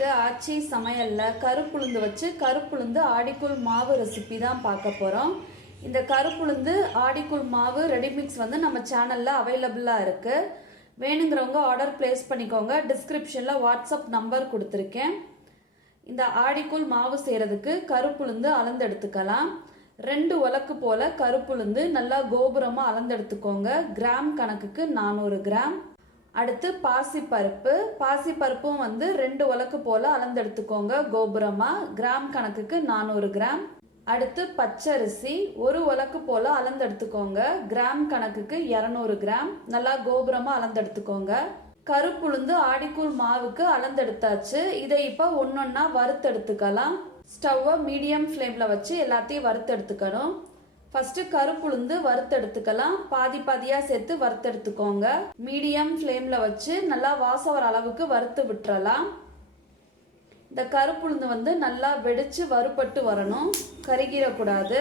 இன்னைக்கு ஆச்சி சமையலில் கருப்புளுந்து வச்சு கருப்புளுந்து ஆடிக்குள் மாவு ரெசிபி தான் பார்க்க போகிறோம் இந்த கருப்புளுந்து ஆடிக்குள் மாவு ரெடிமிக்ஸ் வந்து நம்ம சேனலில் அவைலபிளாக இருக்குது வேணுங்கிறவங்க ஆர்டர் ப்ளேஸ் பண்ணிக்கோங்க. டிஸ்கிரிப்ஷனில் வாட்ஸ்அப் நம்பர் கொடுத்துருக்கேன். இந்த ஆடிக்குள் மாவு செய்கிறதுக்கு கருப்புளுந்து அளந்தெடுத்துக்கலாம். ரெண்டு உலக்கு போல் கருப்புளுந்து நல்லா கோபுரமாக அளந்தெடுத்துக்கோங்க. கிராம் கணக்குக்கு நானூறு கிராம். அடுத்து பாசிப்பருப்பு. பாசிப்பருப்பும் வந்து ரெண்டு உலக்கு போல் அளந்தெடுத்துக்கோங்க. கோபுரமாக கிராம் கணக்குக்கு நானூறு கிராம். அடுத்து பச்சரிசி ஒரு உலக்கு போல் அளந்தெடுத்துக்கோங்க. கிராம் கணக்குக்கு இரநூறு கிராம். நல்லா கோபுரமாக அளந்தெடுத்துக்கோங்க. கருப்புளுந்து ஆடிக்கூழ் மாவுக்கு அளந்தெடுத்தாச்சு. இதை இப்போ ஒன்றொன்னா வறுத்தெடுத்துக்கலாம். ஸ்டவ்வை மீடியம் ஃப்ளேமில் வச்சு எல்லாத்தையும் வறுத்தெடுத்துக்கணும். ஃபஸ்ட்டு கருப்புளுந்து வறுத்தெடுத்துக்கலாம். பாதி பாதியாக சேர்த்து வறுத்தெடுத்துக்கோங்க. மீடியம் ஃப்ளேமில் வச்சு நல்லா வாசம் வர அளவுக்கு வறுத்து விட்டுறலாம். இந்த கருப்புளுந்து வந்து நல்லா வெடிச்சு வறுபட்டு வரணும். கருகிடக்கூடாது.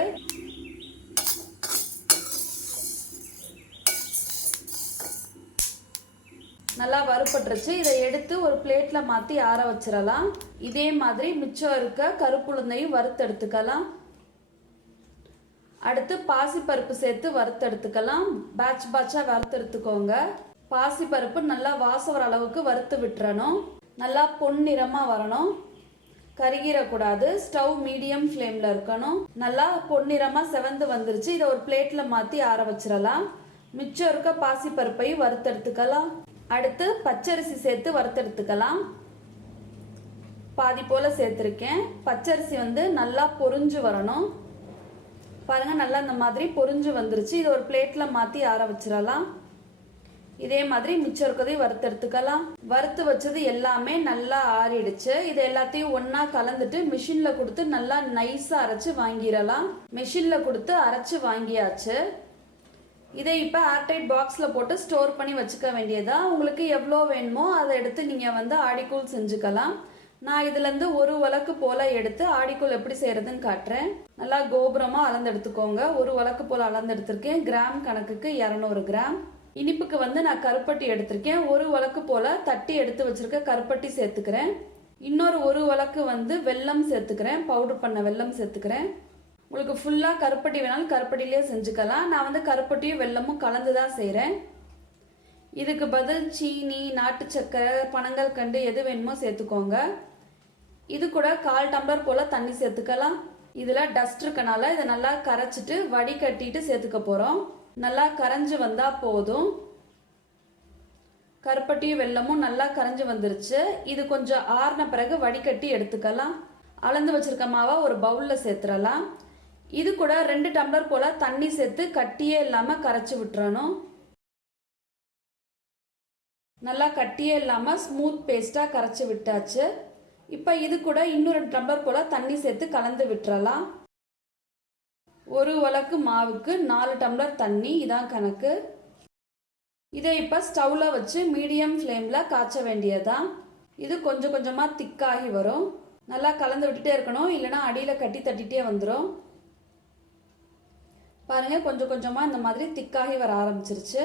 நல்லா வறுபட்டுருச்சு. இதை எடுத்து ஒரு பிளேட்டில் மாற்றி ஆற வச்சிடலாம். இதே மாதிரி மிச்சம் இருக்க கருப்புளுந்தையும் வறுத்தெடுத்துக்கலாம். அடுத்து பாசிப்பருப்பு சேர்த்து வறுத்தெடுத்துக்கலாம். பேட்ச் பேட்சாக வறுத்தெடுத்துக்கோங்க. பாசிப்பருப்பு நல்லா வாசம் வர அளவுக்கு வறுத்து விட்டுறணும். நல்லா பொன்னிறமாக வரணும். கருகிடக்கூடாது ஸ்டவ் மீடியம் ஃப்ளேமில் இருக்கணும். நல்லா பொன்னிறமாக செவந்து வந்துருச்சு. இதை ஒரு பிளேட்டில் மாற்றி ஆற வச்சிடலாம். மிச்சம் இருக்க பாசிப்பருப்பையும் வறுத்தெடுத்துக்கலாம். அடுத்து பச்சரிசி சேர்த்து வறுத்தெடுத்துக்கலாம். பாதி போல் சேர்த்துருக்கேன். பச்சரிசி வந்து நல்லா பொரிஞ்சு வரணும். பாருங்க நல்லா இந்த மாதிரி பொரிஞ்சு வந்துருச்சு. இது ஒரு பிளேட்ல மாத்தி ஆற வச்சிடலாம். இதே மாதிரி மிச்சம் இருக்கிறதையும் வறுத்து எடுத்துக்கலாம். வறுத்து வச்சது எல்லாமே நல்லா ஆறிடுச்சு. இது எல்லாத்தையும் ஒன்றா கலந்துட்டு மிஷின்ல கொடுத்து நல்லா நைஸா அரைச்சு வாங்கிடலாம். மிஷின்ல கொடுத்து அரைச்சு வாங்கியாச்சு. இதை இப்போ ஏர்டைட் பாக்ஸில் போட்டு ஸ்டோர் பண்ணி வச்சுக்க வேண்டியதா உங்களுக்கு எவ்வளோ வேணுமோ அதை எடுத்து நீங்கள் வந்து ஆடிக்கூல் செஞ்சுக்கலாம். நான் இதுலேருந்து ஒரு வழக்கு போல் எடுத்து ஆடிக்கோல் எப்படி செய்கிறதுன்னு காட்டுறேன். நல்லா கோபுரமாக அளந்தெடுத்துக்கோங்க. ஒரு வழக்கு போல் அளந்தெடுத்திருக்கேன். கிராம் கணக்குக்கு இரநூறு கிராம். இனிப்புக்கு வந்து நான் கருப்பட்டி எடுத்திருக்கேன். ஒரு வழக்கு போல் தட்டி எடுத்து வச்சிருக்க கருப்பட்டி சேர்த்துக்கிறேன். இன்னொரு ஒரு வழக்கு வந்து வெல்லம் சேர்த்துக்கிறேன். பவுடர் பண்ண வெல்லம் சேர்த்துக்கிறேன். உங்களுக்கு ஃபுல்லாக கருப்பட்டி வேணாலும் கருப்பட்டிலே செஞ்சுக்கலாம். நான் வந்து கருப்பட்டியும் வெல்லமும் கலந்து தான் செய்கிறேன் இதுக்கு பதில் சீனி நாட்டு சக்கரை பனங்கள் கண்டு எது வேணுமோ சேர்த்துக்கோங்க. இது கூட கால் டம்ளர் போல் தண்ணி சேர்த்துக்கலாம். இதில் டஸ்ட் இருக்கனால இதை நல்லா கரைச்சிட்டு வடிகட்டிட்டு சேர்த்துக்க போகிறோம் நல்லா கரைஞ்சி வந்தால் போதும். கருப்பட்டியும் வெல்லமும் நல்லா கரைஞ்சி வந்துருச்சு. இது கொஞ்சம் ஆறின பிறகு வடிகட்டி எடுத்துக்கலாம். அளந்து வச்சிருக்க மாவை ஒரு பவுலில் சேர்த்துடலாம். இது கூட ரெண்டு டம்ளர் போல் தண்ணி சேர்த்து கட்டியே இல்லாமல் கரைச்சி விட்டுறணும். நல்லா கட்டியே இல்லாமல் ஸ்மூத் பேஸ்ட்டாக கரைச்சி விட்டாச்சு. இப்போ இது கூட இன்னும் ரெண்டு டம்ளர் போல் தண்ணி சேர்த்து கலந்து விட்டுறலாம். ஒரு உலக்கு மாவுக்கு நாலு டம்ளர் தண்ணி இதான் கணக்கு. இதை இப்போ ஸ்டவ்வில் வச்சு மீடியம் ஃப்ளேமில் காய்ச்ச வேண்டியதான் இது கொஞ்சம் கொஞ்சமாக திக்காகி வரும். நல்லா கலந்து விட்டுட்டே இருக்கணும் இல்லைன்னா அடியில் கட்டி தட்டிகிட்டே வந்துடும் பாருங்கள் கொஞ்சம் கொஞ்சமாக இந்த மாதிரி திக்காகி வர ஆரம்பிச்சிருச்சு.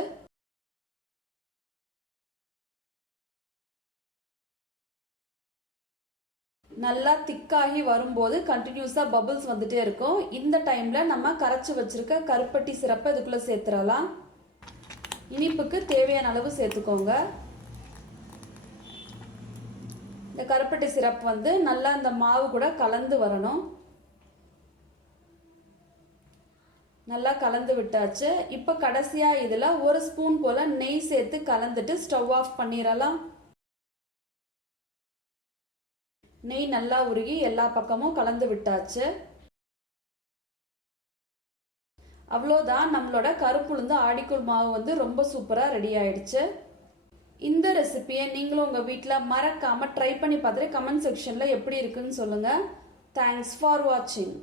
நல்லா திக்காகி வரும்போது கண்டினியூஸாக பபுள்ஸ் வந்துட்டே இருக்கும். இந்த டைமில் நம்ம கரைச்சி வச்சிருக்க கருப்பட்டி சிறப்பை இதுக்குள்ளே சேர்த்துடலாம். இனிப்புக்கு தேவையான அளவு சேர்த்துக்கோங்க. இந்த கருப்பட்டி சிரப் வந்து நல்லா இந்த மாவு கூட கலந்து வரணும். நல்லா கலந்து விட்டாச்சு. இப்போ கடைசியாக இதில் ஒரு ஸ்பூன் போல் நெய் சேர்த்து கலந்துட்டு ஸ்டவ் ஆஃப் பண்ணிடலாம். நெய் நல்லா உருகி எல்லா பக்கமும் கலந்து விட்டாச்சு. அவ்வளோதான். நம்மளோட கருப்புளுந்து ஆடிக்குள் மாவு வந்து ரொம்ப சூப்பராக ரெடி ஆயிடுச்சு. இந்த ரெசிபியை நீங்களும் உங்கள் வீட்டில் மறக்காமல் ட்ரை பண்ணி பார்த்துட்டு கமெண்ட் செக்ஷனில் எப்படி இருக்குன்னு சொல்லுங்கள் தேங்க்ஸ் ஃபார் வாட்சிங்